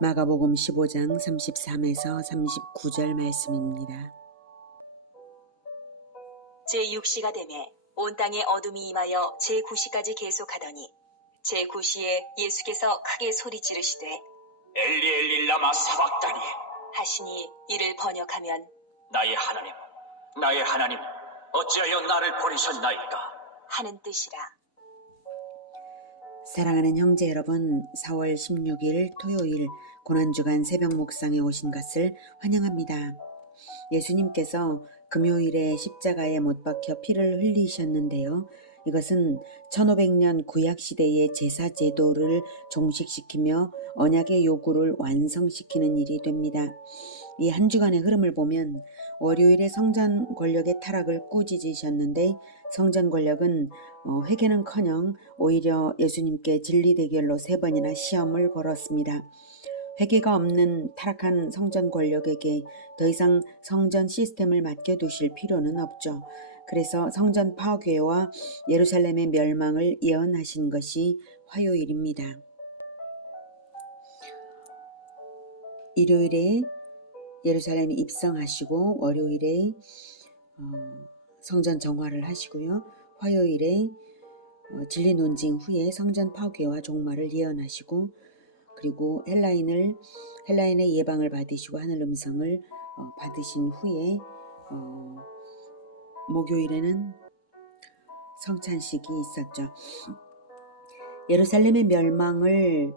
마가복음 15장 33에서 39절 말씀입니다. 제6시가 되매 온 땅에 어둠이 임하여 제9시까지 계속하더니 제9시에 예수께서 크게 소리 지르시되 엘리 엘리 라마 사박다니 하시니 이를 번역하면 나의 하나님 어찌하여 나를 버리셨나이까 하는 뜻이라. 사랑하는 형제 여러분, 4월 16일 토요일 고난주간 새벽 묵상에 오신 것을 환영합니다. 예수님께서 금요일에 십자가에 못 박혀 피를 흘리셨는데요. 이것은 1500년 구약시대의 제사 제도를 종식시키며 언약의 요구를 완성시키는 일이 됩니다. 이 한 주간의 흐름을 보면 월요일에 성전 권력의 타락을 꾸짖으셨는데 성전 권력은 회개는커녕 오히려 예수님께 진리 대결로 3번이나 시험을 걸었습니다. 회개가 없는 타락한 성전 권력에게 더 이상 성전 시스템을 맡겨두실 필요는 없죠. 그래서 성전 파괴와 예루살렘의 멸망을 예언하신 것이 화요일입니다. 일요일에 예루살렘에 입성하시고 월요일에 성전 정화를 하시고요. 화요일에 진리 논증 후에 성전 파괴와 종말을 예언하시고 그리고 헬라인의 예방을 받으시고 하늘 음성을 받으신 후에 목요일에는 성찬식이 있었죠. 예루살렘의 멸망을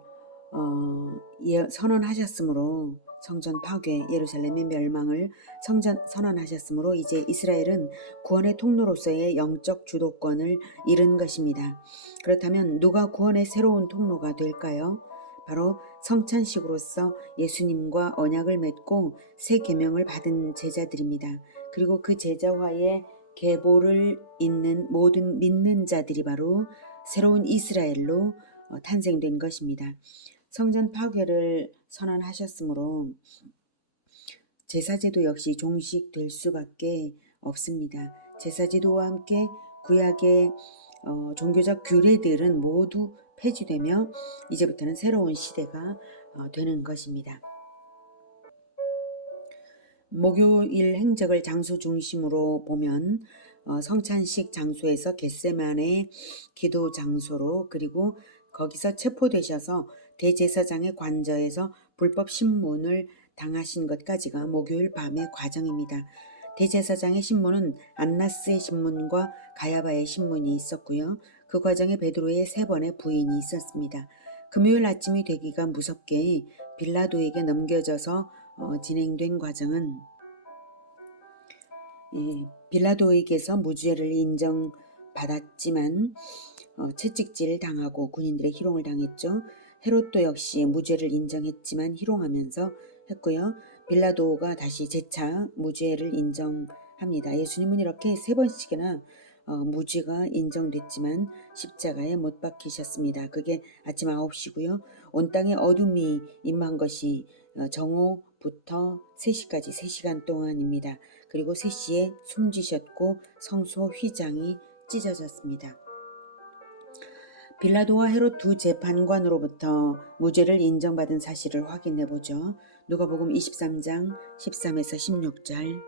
선언하셨으므로 성전 파괴, 예루살렘의 멸망을 선언하셨으므로 이제 이스라엘은 구원의 통로로서의 영적 주도권을 잃은 것입니다. 그렇다면 누가 구원의 새로운 통로가 될까요? 바로 성찬식으로서 예수님과 언약을 맺고 새 계명을 받은 제자들입니다. 그리고 그 제자화의 계보를 잇는 모든 믿는 자들이 바로 새로운 이스라엘로 탄생된 것입니다. 성전 파괴를 선언하셨으므로 제사제도 역시 종식될 수밖에 없습니다. 제사제도와 함께 구약의 종교적 규례들은 모두 폐지되며 이제부터는 새로운 시대가 되는 것입니다. 목요일 행적을 장소 중심으로 보면 성찬식 장소에서 겟세마네 기도 장소로 그리고 거기서 체포되셔서 대제사장의 관저에서 불법 신문을 당하신 것까지가 목요일 밤의 과정입니다. 대제사장의 신문은 안나스의 신문과 가야바의 신문이 있었고요. 그 과정에 베드로의 3번의 부인이 있었습니다. 금요일 아침이 되기가 무섭게 빌라도에게 넘겨져서 진행된 과정은 빌라도에게서 무죄를 인정받았지만 채찍질 당하고 군인들의 희롱을 당했죠. 헤롯도 역시 무죄를 인정했지만 희롱하면서 했고요. 빌라도가 다시 재차 무죄를 인정합니다. 예수님은 이렇게 3번씩이나 무죄가 인정됐지만 십자가에 못 박히셨습니다. 그게 아침 9시고요. 온 땅에 어둠이 임한 것이 정오부터 3시까지 3시간 동안입니다. 그리고 3시에 숨지셨고 성소 휘장이 찢어졌습니다. 빌라도와 헤롯 두 재판관으로부터 무죄를 인정받은 사실을 확인해 보죠. 누가복음 23장 13에서 16절.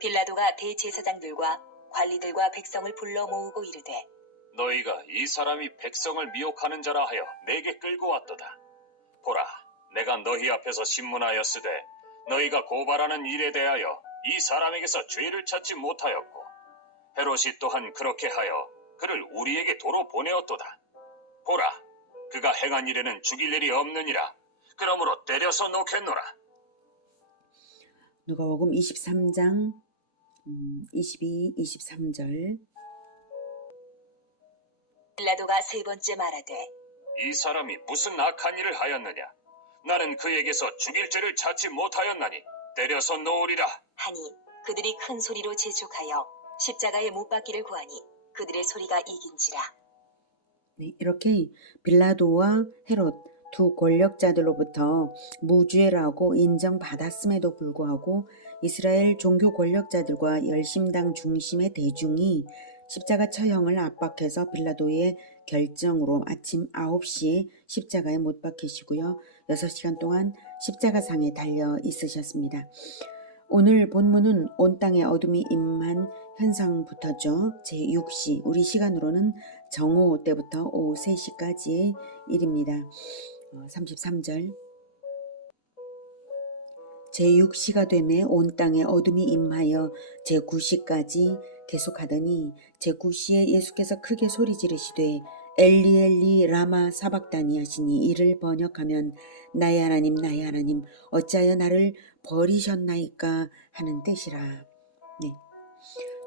빌라도가 대제사장들과 관리들과 백성을 불러 모으고 이르되 너희가 이 사람이 백성을 미혹하는 자라 하여 내게 끌고 왔도다. 보라, 내가 너희 앞에서 신문하였으되 너희가 고발하는 일에 대하여 이 사람에게서 죄를 찾지 못하였고 헤롯이 또한 그렇게 하여 그를 우리에게 도로 보내었도다. 보라, 그가 행한 일에는 죽일 일이 없느니라. 그러므로 때려서 놓겠노라. 누가복음 23장 22, 23절. 빌라도가 3번째 말하되 이 사람이 무슨 악한 일을 하였느냐? 나는 그에게서 죽일 죄를 찾지 못하였나니 때려서 놓으리라. 하니 그들이 큰 소리로 재촉하여 십자가에 못 박기를 구하니 그들의 소리가 이긴지라. 네, 이렇게 빌라도와 헤롯 두 권력자들로부터 무죄라고 인정받았음에도 불구하고 이스라엘 종교 권력자들과 열심당 중심의 대중이 십자가 처형을 압박해서 빌라도의 결정으로 아침 9시에 십자가에 못 박히시고요. 6시간 동안 십자가상에 달려 있으셨습니다. 오늘 본문은 온 땅에 어둠이 임한 현상부터죠. 제6시, 우리 시간으로는 정오 때부터 오후 3시까지의 일입니다. 33절. 제6시가 되매 온 땅에 어둠이 임하여 제9시까지 계속하더니 제9시에 예수께서 크게 소리 지르시되 엘리 엘리 라마 사박다니 하시니 이를 번역하면 나의 하나님 나의 하나님 어찌하여 나를 버리셨나이까 하는 뜻이라. 네.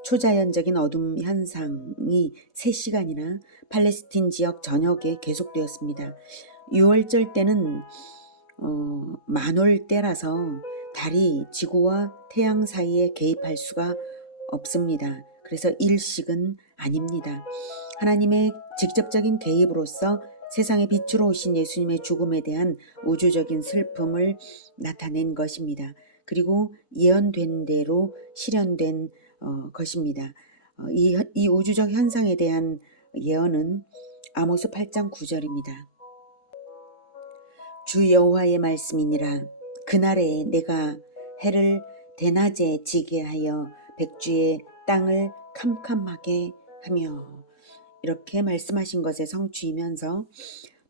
초자연적인 어둠 현상이 3시간이나 팔레스틴 지역 전역에 계속되었습니다. 6월절 때는 만월 때라서 달이 지구와 태양 사이에 개입할 수가 없습니다. 그래서 일식은 아닙니다. 하나님의 직접적인 개입으로서 세상의 빛으로 오신 예수님의 죽음에 대한 우주적인 슬픔을 나타낸 것입니다. 그리고 예언된 대로 실현된 것입니다. 이 우주적 현상에 대한 예언은 아모스 8장 9절입니다. 주 여호와의 말씀이니라. 그날에 내가 해를 대낮에 지게 하여 백주의 땅을 캄캄하게 하며, 이렇게 말씀하신 것의 성취이면서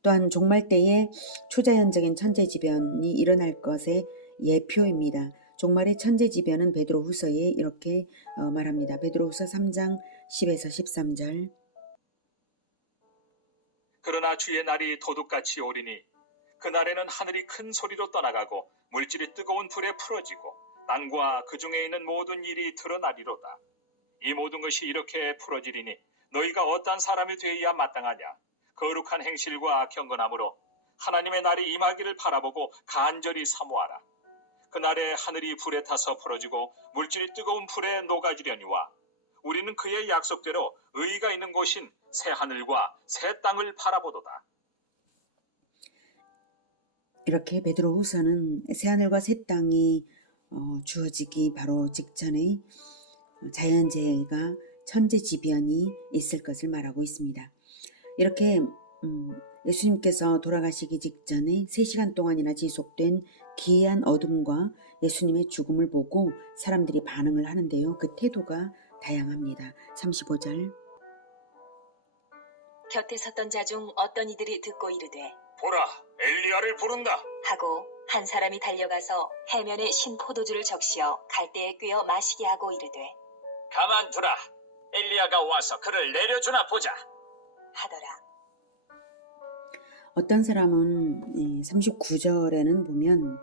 또한 종말 때에 초자연적인 천재지변이 일어날 것의 예표입니다. 종말의 천재지변은 베드로후서에 이렇게 말합니다. 베드로후서 3장 10에서 13절. 그러나 주의 날이 도둑같이 오리니 그날에는 하늘이 큰 소리로 떠나가고 물질이 뜨거운 불에 풀어지고 땅과 그 중에 있는 모든 일이 드러나리로다. 이 모든 것이 이렇게 풀어지리니 너희가 어떠한 사람이 되어야 마땅하냐. 거룩한 행실과 경건함으로 하나님의 날이 임하기를 바라보고 간절히 사모하라. 그날에 하늘이 불에 타서 풀어지고 물질이 뜨거운 불에 녹아지려니와 우리는 그의 약속대로 의가 있는 곳인 새 하늘과 새 땅을 바라보도다. 이렇게 베드로후서는 새하늘과 새 땅이 주어지기 바로 직전에 자연재해가 천재지변이 있을 것을 말하고 있습니다. 이렇게 예수님께서 돌아가시기 직전에 3시간 동안이나 지속된 기이한 어둠과 예수님의 죽음을 보고 사람들이 반응을 하는데요. 그 태도가 다양합니다. 35절. 곁에 섰던 자 중 어떤 이들이 듣고 이르되 보라, 엘리야를 부른다. 하고 한 사람이 달려가서 해면에 신 포도주를 적시어 갈대에 꿰어 마시게 하고 이르되 가만두라. 엘리야가 와서 그를 내려주나 보자. 하더라. 어떤 사람은 39절에는 보면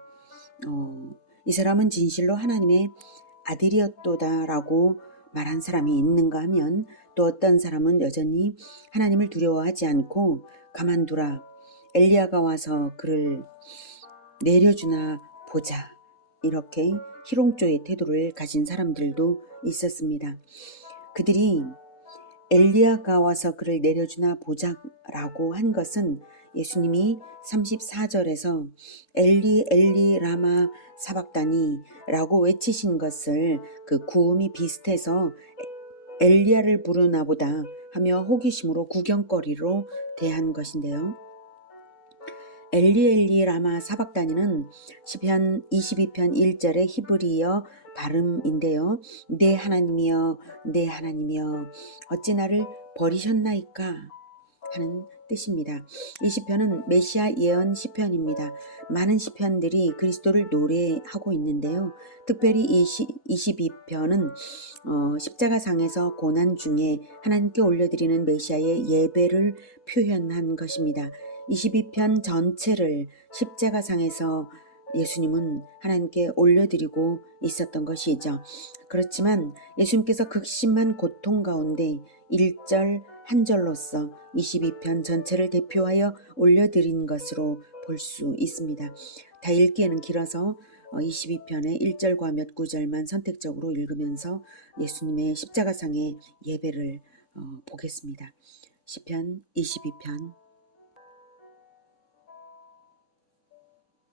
이 사람은 진실로 하나님의 아들이었도다라고 말한 사람이 있는가 하면, 또 어떤 사람은 여전히 하나님을 두려워하지 않고 가만두라, 엘리야가 와서 그를 내려주나 보자, 이렇게 희롱조의 태도를 가진 사람들도 있었습니다. 그들이 엘리야가 와서 그를 내려주나 보자라고 한 것은 예수님이 34절에서 엘리 엘리 라마 사박다니 라고 외치신 것을 그 구음이 비슷해서 엘리야를 부르나 보다 하며 호기심으로 구경거리로 대한 것인데요. 엘리 엘리 라마 사박다니는 시편 22편 1절의 히브리어 발음인데요. 내 하나님이여 내 하나님이여 어찌 나를 버리셨나이까 하는 뜻입니다. 이 시편은 메시아 예언 시편입니다. 많은 시편들이 그리스도를 노래하고 있는데요. 특별히 이 22편은 십자가상에서 고난 중에 하나님께 올려드리는 메시아의 예배를 표현한 것입니다. 22편 전체를 십자가상에서 예수님은 하나님께 올려드리고 있었던 것이죠. 그렇지만 예수님께서 극심한 고통 가운데 1절 한 절로서 22편 전체를 대표하여 올려드린 것으로 볼 수 있습니다. 다 읽기에는 길어서 22편의 1절과 몇 구절만 선택적으로 읽으면서 예수님의 십자가상의 예배를 보겠습니다. 시편 22편.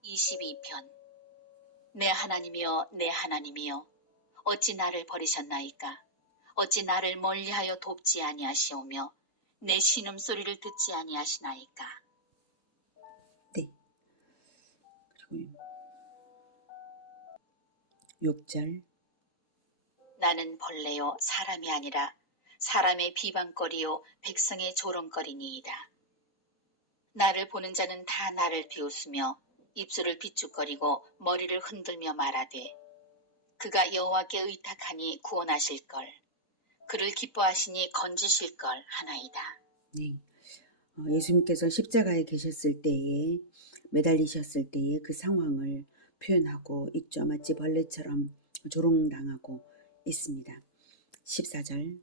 22편. 내 하나님이여 내 하나님이여 어찌 나를 버리셨나이까. 어찌 나를 멀리하여 돕지 아니하시오며 내 신음소리를 듣지 아니하시나이까. 네. 그리고 6절. 나는 벌레요 사람이 아니라 사람의 비방거리요 백성의 조롱거리니이다. 나를 보는 자는 다 나를 비웃으며 입술을 비축거리고 머리를 흔들며 말하되 그가 여호와께 의탁하니 구원하실걸, 그를 기뻐하시니 건지실걸 하나이다. 네. 예수님께서 십자가에 계셨을 때에, 매달리셨을 때의 그 상황을 표현하고 있죠. 마치 벌레처럼 조롱당하고 있습니다. 14절.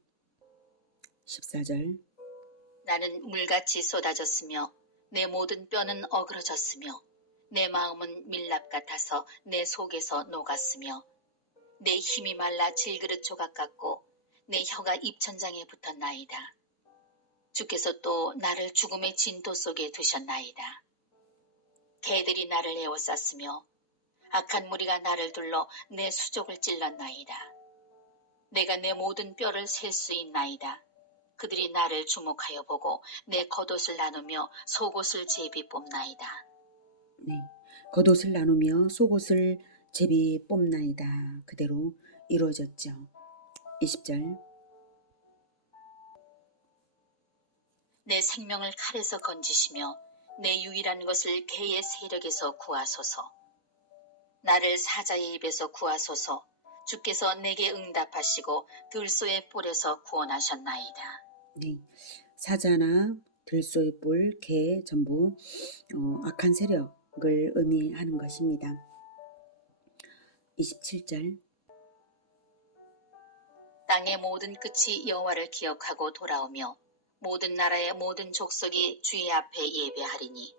나는 물같이 쏟아졌으며 내 모든 뼈는 어그러졌으며 내 마음은 밀랍 같아서 내 속에서 녹았으며 내 힘이 말라 질그릇 조각 같고 내 혀가 입천장에 붙었나이다. 주께서 또 나를 죽음의 진토 속에 두셨나이다. 개들이 나를 에워쌌으며 악한 무리가 나를 둘러 내 수족을 찔렀나이다. 내가 내 모든 뼈를 셀 수 있나이다. 그들이 나를 주목하여 보고 내 겉옷을 나누며 속옷을 제비 뽑나이다. 네. 겉옷을 나누며 속옷을 제비 뽑나이다. 그대로 이루어졌죠. 20절. 내 생명을 칼에서 건지시며 내 유일한 것을 개의 세력에서 구하소서. 나를 사자의 입에서 구하소서. 주께서 내게 응답하시고 들소의 뿔에서 구원하셨나이다. 네. 사자나 들소의 뿔, 개 전부 악한 세력을 의미하는 것입니다. 27절. 땅의 모든 끝이 여호와를 기억하고 돌아오며 모든 나라의 모든 족속이 주의 앞에 예배하리니.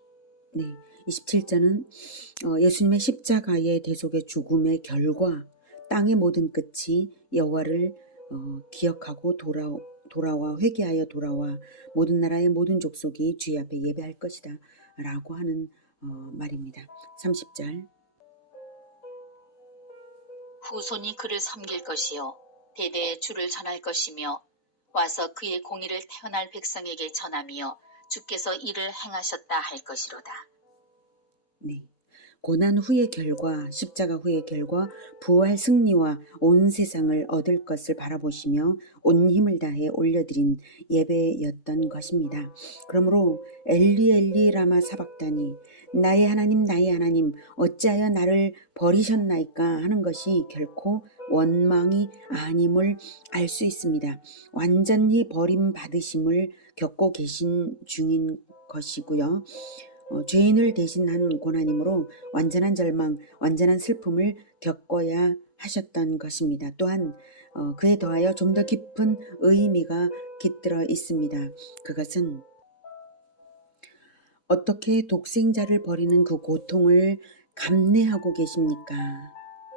네. 27절은 예수님의 십자가의 대속의 죽음의 결과 땅의 모든 끝이 여호와를 기억하고 돌아와 회개하여 돌아와 모든 나라의 모든 족속이 주의 앞에 예배할 것이다 라고 하는 말입니다. 30절. 후손이 그를 섬길 것이요 대대에 주를 전할 것이며 와서 그의 공의를 태어날 백성에게 전하며 주께서 이를 행하셨다 할 것이로다. 네. 고난 후의 결과, 십자가 후의 결과, 부활 승리와 온 세상을 얻을 것을 바라보시며 온 힘을 다해 올려드린 예배였던 것입니다. 그러므로 엘리 엘리 라마 사박다니, 나의 하나님 어찌하여 나를 버리셨나이까 하는 것이 결코 원망이 아님을 알 수 있습니다. 완전히 버림받으심을 겪고 계신 중인 것이고요. 죄인을 대신한 고난이므로 완전한 절망, 완전한 슬픔을 겪어야 하셨던 것입니다. 또한 그에 더하여 좀 더 깊은 의미가 깃들어 있습니다. 그것은 어떻게 독생자를 버리는 그 고통을 감내하고 계십니까?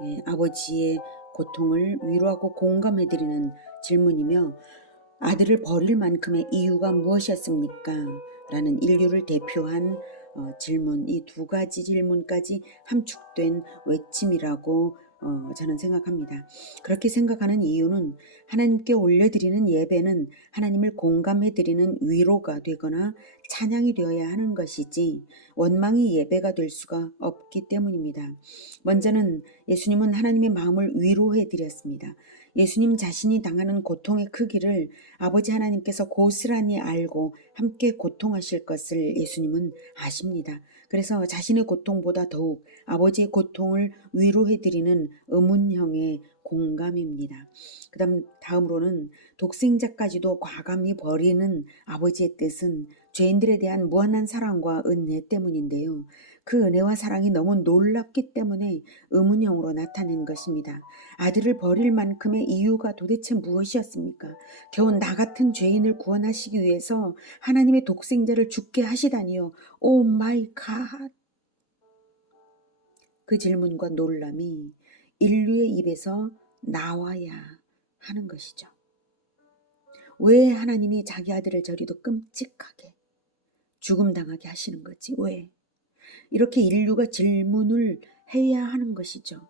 예, 아버지의 고통을 위로하고 공감해드리는 질문이며 아들을 버릴 만큼의 이유가 무엇이었습니까? 라는 인류를 대표한 질문, 이 두 가지 질문까지 함축된 외침이라고 저는 생각합니다. 그렇게 생각하는 이유는 하나님께 올려드리는 예배는 하나님을 공감해드리는 위로가 되거나 찬양이 되어야 하는 것이지 원망이 예배가 될 수가 없기 때문입니다. 먼저는 예수님은 하나님의 마음을 위로해드렸습니다. 예수님 자신이 당하는 고통의 크기를 아버지 하나님께서 고스란히 알고 함께 고통하실 것을 예수님은 아십니다. 그래서 자신의 고통보다 더욱 아버지의 고통을 위로해드리는 의문형의 공감입니다. 다음으로는 독생자까지도 과감히 버리는 아버지의 뜻은 죄인들에 대한 무한한 사랑과 은혜 때문인데요. 그 은혜와 사랑이 너무 놀랍기 때문에 의문형으로 나타낸 것입니다. 아들을 버릴 만큼의 이유가 도대체 무엇이었습니까? 겨우 나 같은 죄인을 구원하시기 위해서 하나님의 독생자를 죽게 하시다니요. 오 마이 갓. 그 질문과 놀람이 인류의 입에서 나와야 하는 것이죠. 왜 하나님이 자기 아들을 저리도 끔찍하게 죽음당하게 하시는 거지? 왜? 이렇게 인류가 질문을 해야 하는 것이죠.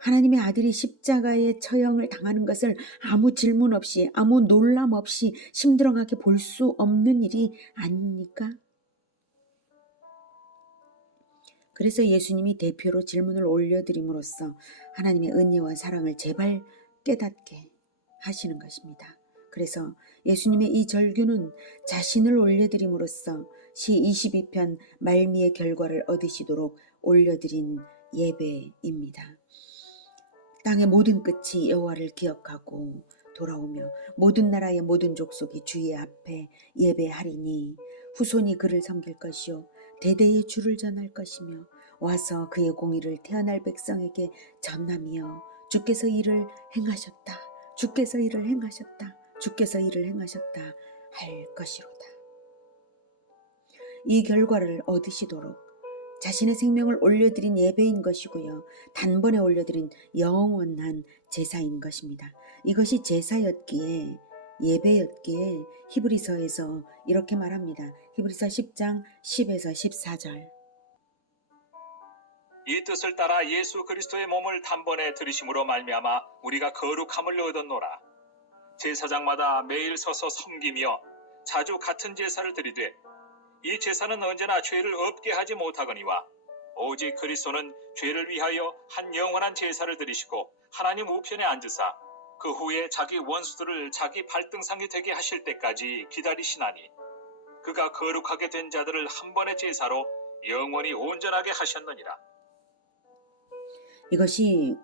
하나님의 아들이 십자가의 처형을 당하는 것을 아무 질문 없이, 아무 놀람 없이 심드렁하게 볼 수 없는 일이 아닙니까? 그래서 예수님이 대표로 질문을 올려드림으로써 하나님의 은혜와 사랑을 제발 깨닫게 하시는 것입니다. 그래서 예수님의 이 절규는 자신을 올려드림으로써 시 22편 말미의 결과를 얻으시도록 올려드린 예배입니다. 땅의 모든 끝이 여호와를 기억하고 돌아오며 모든 나라의 모든 족속이 주의 앞에 예배하리니 후손이 그를 섬길 것이요 대대의 주를 전할 것이며 와서 그의 공의를 태어날 백성에게 전하며 주께서 이를 행하셨다. 주께서 이를 행하셨다. 주께서 이를 행하셨다 할 것이로다. 이 결과를 얻으시도록 자신의 생명을 올려드린 예배인 것이고요. 단번에 올려드린 영원한 제사인 것입니다. 이것이 제사였기에 예배였기에 히브리서에서 이렇게 말합니다. 히브리서 10장 10에서 14절. 이 뜻을 따라 예수 그리스도의 몸을 단번에 들이심으로 말미암아 우리가 거룩함을 얻었노라. 제사장마다 매일 서서 섬기며 자주 같은 제사를 드리되 이 제사는 언제나 죄를 없게 하지 못하거니와 오직 그리스도는 죄를 위하여 한 영원한 제사를 드리시고 하나님 우편에 앉으사 그 후에 자기 원수들을 자기 발등상이 되게 하실 때까지 기다리시나니 그가 거룩하게 된 자들을 한 번의 제사로 영원히 온전하게 하셨느니라. 이것이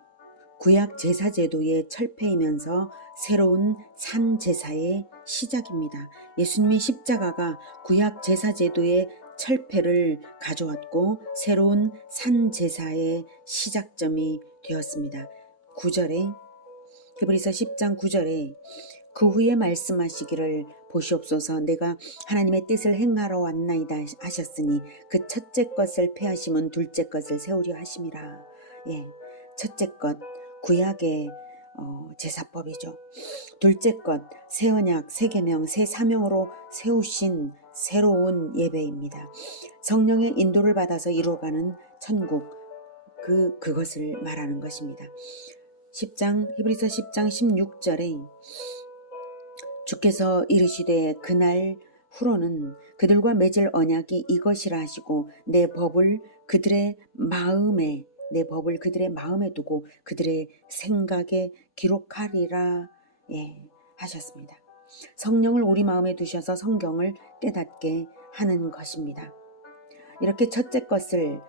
구약 제사 제도의 철폐이면서 새로운 산 제사의 시작입니다. 예수님의 십자가가 구약 제사 제도의 철폐를 가져왔고 새로운 산 제사의 시작점이 되었습니다. 9절에 히브리서 10장 9절에 그 후에 말씀하시기를 보시옵소서 내가 하나님의 뜻을 행하러 왔나이다 하셨으니 그 첫째 것을 폐하심은 둘째 것을 세우려 하심이라. 예, 첫째 것 구약의 제사법이죠. 둘째 것 새 언약 새 계명 새 사명으로 세우신 새로운 예배입니다. 성령의 인도를 받아서 이루어가는 천국 그것을 말하는 것입니다. 히브리서 10장 16절에 주께서 이르시되 그날 후로는 그들과 맺을 언약이 이것이라 하시고 내 법을 그들의 마음에 두고 그들의 생각에 기록하리라 하셨습니다. 성령을 우리 마음에 두셔서 성경을 깨닫게 하는 것입니다. 이렇게 첫째 것을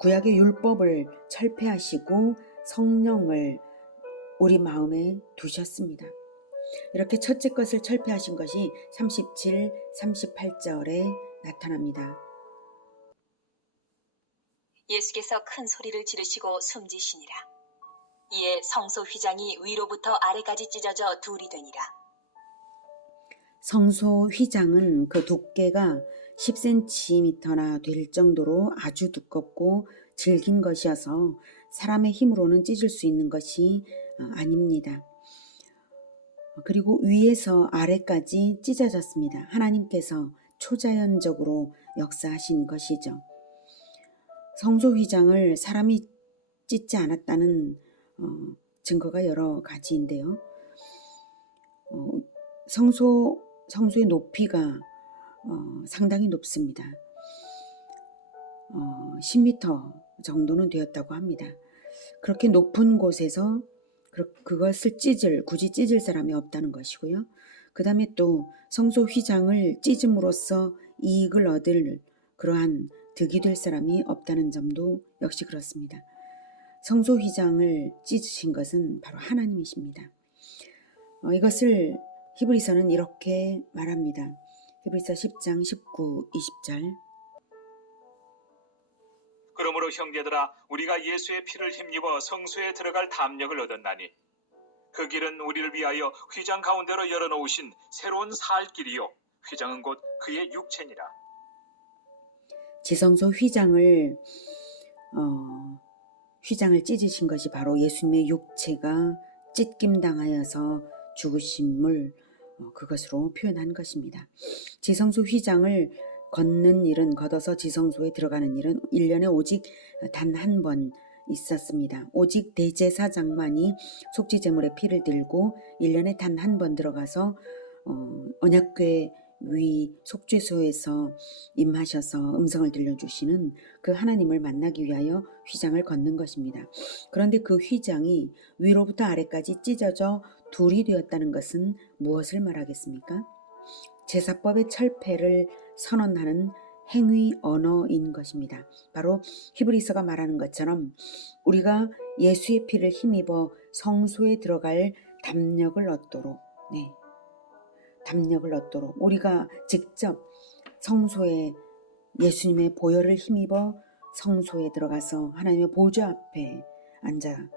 구약의 율법을 철폐하시고 성령을 우리 마음에 두셨습니다. 이렇게 첫째 것을 철폐하신 것이 37, 38절에 나타납니다. 예수께서 큰 소리를 지르시고 숨지시니라. 이에 성소 휘장이 위로부터 아래까지 찢어져 둘이 되니라. 성소 휘장은 그 두께가 10cm나 될 정도로 아주 두껍고 질긴 것이어서 사람의 힘으로는 찢을 수 있는 것이 아닙니다. 그리고 위에서 아래까지 찢어졌습니다. 하나님께서 초자연적으로 역사하신 것이죠. 성소 휘장을 사람이 찢지 않았다는 증거가 여러 가지인데요. 성소의 높이가 상당히 높습니다. 10m 정도는 되었다고 합니다. 그렇게 높은 곳에서 그것을 굳이 찢을 사람이 없다는 것이고요. 그 다음에 또 성소 휘장을 찢음으로써 이익을 얻을 그러한 득이 될 사람이 없다는 점도 역시 그렇습니다. 성소 휘장을 찢으신 것은 바로 하나님이십니다. 이것을 히브리서는 이렇게 말합니다. 히브리서 10장 19, 20절. 그러므로 형제들아 우리가 예수의 피를 힘입어 성소에 들어갈 담력을 얻었나니 그 길은 우리를 위하여 휘장 가운데로 열어놓으신 새로운 살 길이요 휘장은 곧 그의 육체니라. 지성소 휘장을 찢으신 것이 바로 예수님의 육체가 찢김 당하여서 죽으심을 그것으로 표현한 것입니다. 지성소 휘장을 걷어서 지성소에 들어가는 일은 1년에 오직 단 한 번 있었습니다. 오직 대제사장만이 속죄제물의 피를 들고 1년에 단 한 번 들어가서 언약궤 위 속죄소에서 임하셔서 음성을 들려주시는 그 하나님을 만나기 위하여 휘장을 걷는 것입니다. 그런데 그 휘장이 위로부터 아래까지 찢어져 둘이 되었다는 것은 무엇을 말하겠습니까? 제사법의 철폐를 선언하는 행위 언어인 것입니다. 바로 히브리서가 말하는 것처럼 우리가 예수의 피를 힘입어 성소에 들어갈 담력을 얻도록, 담력을 얻도록 우리가 직접 성소에 예수님의 보혈을 힘입어 성소에 들어가서 하나님의 보좌 앞에 앉아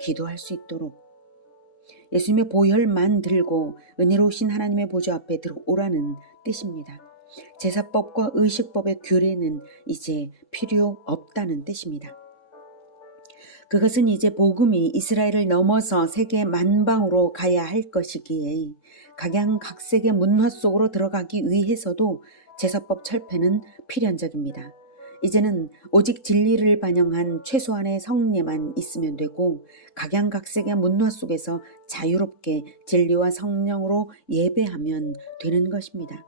기도할 수 있도록 예수님의 보혈만 들고 은혜로우신 하나님의 보좌 앞에 들어오라는 뜻입니다. 제사법과 의식법의 규례는 이제 필요 없다는 뜻입니다. 그것은 이제 복음이 이스라엘을 넘어서 세계 만방으로 가야 할 것이기에 각양각색의 문화 속으로 들어가기 위해서도 제사법 철폐는 필연적입니다. 이제는 오직 진리를 반영한 최소한의 성례만 있으면 되고 각양각색의 문화 속에서 자유롭게 진리와 성령으로 예배하면 되는 것입니다.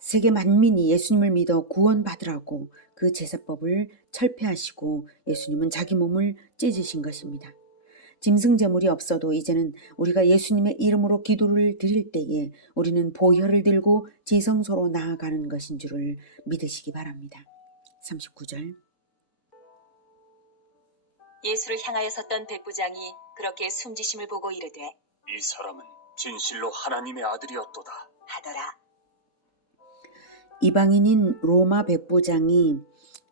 세계 만민이 예수님을 믿어 구원받으라고 그 제사법을 철폐하시고 예수님은 자기 몸을 찢으신 것입니다. 짐승제물이 없어도 이제는 우리가 예수님의 이름으로 기도를 드릴 때에 우리는 보혈을 들고 지성소로 나아가는 것인 줄을 믿으시기 바랍니다. 39절. 예수를 향하여 섰던 백부장이 그렇게 숨지심을 보고 이르되 이 사람은 진실로 하나님의 아들이었도다 하더라. 이방인인 로마 백부장이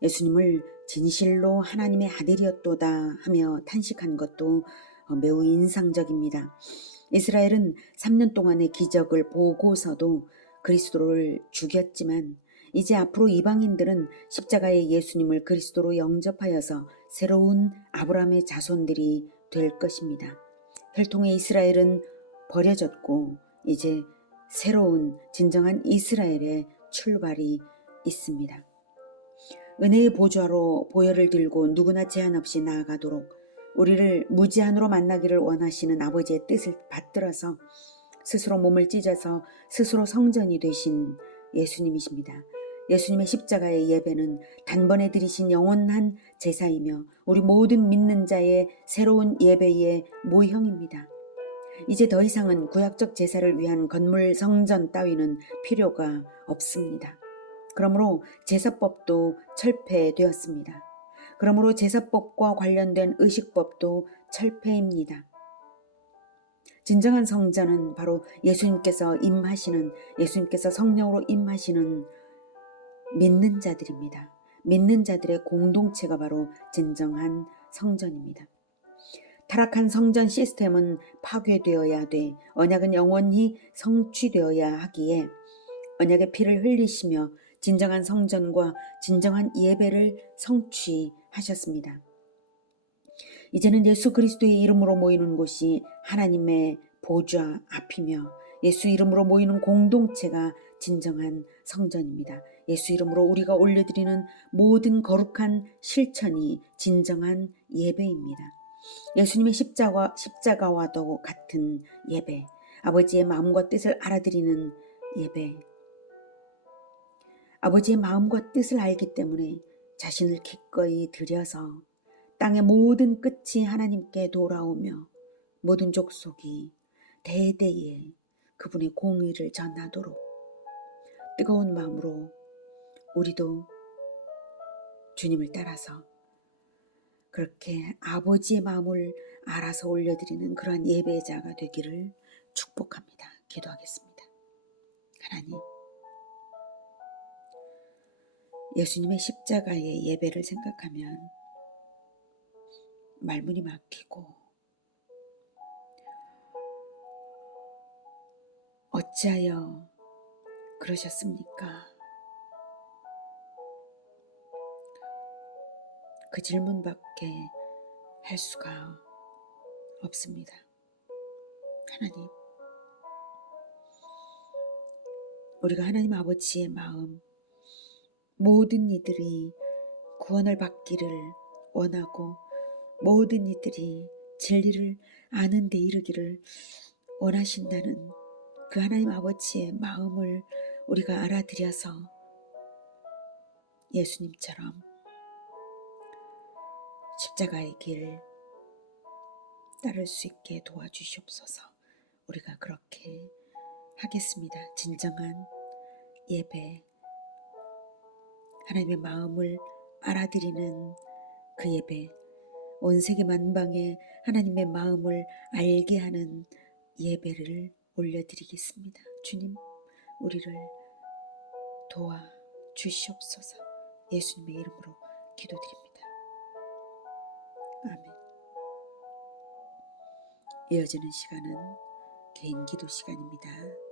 예수님을 진실로 하나님의 아들이었도다 하며 탄식한 것도 매우 인상적입니다. 이스라엘은 3년 동안의 기적을 보고서도 그리스도를 죽였지만 이제 앞으로 이방인들은 십자가의 예수님을 그리스도로 영접하여서 새로운 아브라함의 자손들이 될 것입니다. 혈통의 이스라엘은 버려졌고 이제 새로운 진정한 이스라엘의 출발이 있습니다. 은혜의 보좌로 보혈을 들고 누구나 제한 없이 나아가도록 우리를 무제한으로 만나기를 원하시는 아버지의 뜻을 받들어서 스스로 몸을 찢어서 스스로 성전이 되신 예수님이십니다. 예수님의 십자가의 예배는 단번에 드리신 영원한 제사이며 우리 모든 믿는 자의 새로운 예배의 모형입니다. 이제 더 이상은 구약적 제사를 위한 건물 성전 따위는 필요가 없습니다. 그러므로 제사법도 철폐되었습니다. 그러므로 제사법과 관련된 의식법도 철폐입니다. 진정한 성전은 바로 예수님께서 성령으로 임하시는 믿는 자들입니다. 믿는 자들의 공동체가 바로 진정한 성전입니다. 타락한 성전 시스템은 파괴되어야 돼 언약은 영원히 성취되어야 하기에 언약의 피를 흘리시며 진정한 성전과 진정한 예배를 성취하셨습니다. 이제는 예수 그리스도의 이름으로 모이는 곳이 하나님의 보좌 앞이며 예수 이름으로 모이는 공동체가 진정한 성전입니다. 예수 이름으로 우리가 올려드리는 모든 거룩한 실천이 진정한 예배입니다. 예수님의 십자가와도 같은 예배, 아버지의 마음과 뜻을 알아들이는 예배, 아버지의 마음과 뜻을 알기 때문에 자신을 기꺼이 드려서 땅의 모든 끝이 하나님께 돌아오며 모든 족속이 대대에 그분의 공의를 전하도록 뜨거운 마음으로 우리도 주님을 따라서 그렇게 아버지의 마음을 알아서 올려드리는 그러한 예배자가 되기를 축복합니다. 기도하겠습니다. 하나님, 예수님의 십자가의 예배를 생각하면 말문이 막히고 어찌하여 그러셨습니까? 그 질문밖에 할 수가 없습니다. 하나님, 우리가 하나님 아버지의 마음, 모든 이들이 구원을 받기를 원하고 모든 이들이 진리를 아는 데 이르기를 원하신다는 그 하나님 아버지의 마음을 우리가 알아들여서 예수님처럼 십자가의 길 따를 수 있게 도와주시옵소서. 우리가 그렇게 하겠습니다. 진정한 예배, 하나님의 마음을 알아들이는 그 예배, 온 세계 만방에 하나님의 마음을 알게 하는 예배를 올려드리겠습니다. 주님, 우리를 도와주시옵소서. 예수님의 이름으로 기도드립니다. 아멘. 이어지는 시간은 개인 기도 시간입니다.